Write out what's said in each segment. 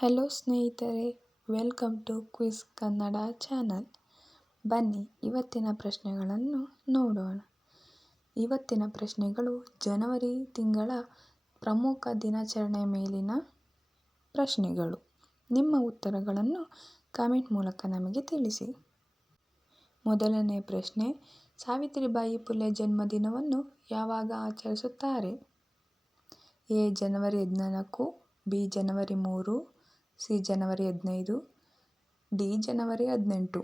Hello ಸ್ನೇಹಿತರೆ, welcome to quiz Kannada channel. ಬನ್ನಿ, ಇವತ್ತಿನ ಪ್ರಶ್ನೆಗಳನ್ನು ನೋಡೋಣ. ಇವತ್ತಿನ ಪ್ರಶ್ನೆಗಳು ಜನವರಿ ತಿಂಗಳ ಪ್ರಮುಖ ದಿನಾಚರಣೆ ಮೇಲಿನ ಪ್ರಶ್ನೆಗಳು. ನಿಮ್ಮ ಉತ್ತರಗಳನ್ನು ಕಾಮೆಂಟ್ ಮೂಲಕ ನಮಗೆ ತಿಳಿಸಿ. ಮೊದಲನೇ ಪ್ರಶ್ನೆ, ಸಾವಿತ್ರಿಬಾಯಿ ಪುಲೆ ಜನ್ಮದಿನವನ್ನು ಯಾವಾಗ ಆಚರಿಸುತ್ತಾರೆ? ಎ, ಜನವರಿ ಹದಿನಾಲ್ಕು, ಬಿ, ಜನವರಿ ಮೂರು ಸಿ ಜನವರಿ ಹದಿನೈದು, ಡಿ ಜನವರಿ ಹದಿನೆಂಟು.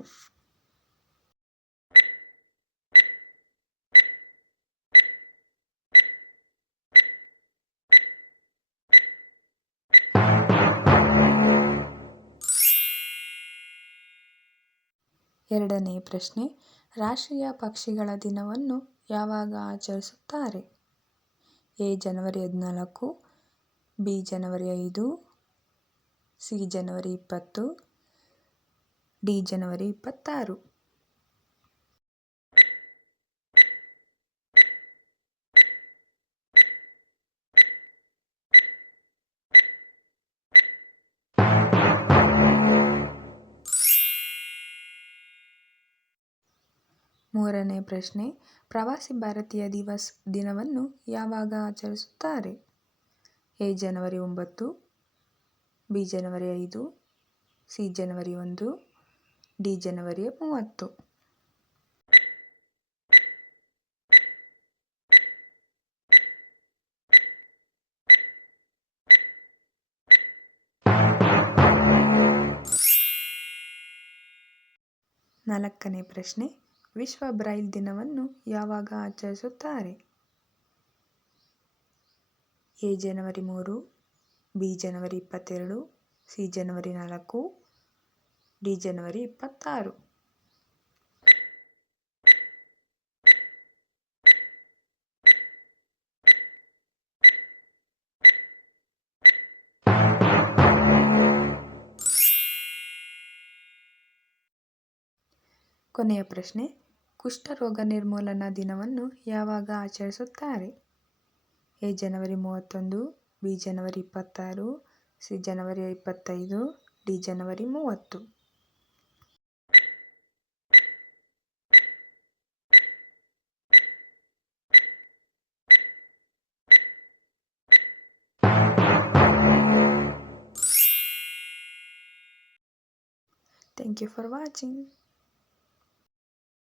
ಎರಡನೇ ಪ್ರಶ್ನೆ, ರಾಷ್ಟ್ರೀಯ ಪಕ್ಷಿಗಳ ದಿನವನ್ನು ಯಾವಾಗ ಆಚರಿಸುತ್ತಾರೆ? ಎ ಜನವರಿ ಹದಿನಾಲ್ಕು, ಬಿ ಜನವರಿ ಐದು ಸಿ ಜನವರಿ ಇಪ್ಪತ್ತು, ಡಿ ಜನವರಿ ಇಪ್ಪತ್ತಾರು. ಮೂರನೇ ಪ್ರಶ್ನೆ, ಪ್ರವಾಸಿ ಭಾರತೀಯ ದಿವಸ್ ದಿನವನ್ನು ಯಾವಾಗ ಆಚರಿಸುತ್ತಾರೆ? ಎ, ಜನವರಿ ಒಂಬತ್ತು ಬಿ ಜನವರಿ ಐದು, ಸಿ ಜನವರಿ ಒಂದು, ಡಿ ಜನವರಿ ಮೂವತ್ತು. ನಾಲ್ಕನೇ ಪ್ರಶ್ನೆ, ವಿಶ್ವ ಬ್ರೈಲ್ ದಿನವನ್ನು ಯಾವಾಗ ಆಚರಿಸುತ್ತಾರೆ? ಎ ಜನವರಿ ಮೂರು ಬಿ ಜನವರಿ ಇಪ್ಪತ್ತೆರಡು, ಸಿ ಜನವರಿ ನಾಲ್ಕು, ಡಿ ಜನವರಿ ಇಪ್ಪತ್ತಾರು. ಕೊನೆಯ ಪ್ರಶ್ನೆ ಕುಷ್ಠರೋಗ ನಿರ್ಮೂಲನಾ ದಿನವನ್ನು ಯಾವಾಗ ಆಚರಿಸುತ್ತಾರೆ? ಎ ಜನವರಿ ಮೂವತ್ತೊಂದು ಬಿ ಜನವರಿ ಇಪ್ಪತ್ತಾರು ಸಿ ಜನವರಿ ಇಪ್ಪತ್ತೈದು ಡಿ ಜನವರಿ ಮೂವತ್ತು ಥ್ಯಾಂಕ್ ಯು ಫಾರ್ ವಾಚಿಂಗ್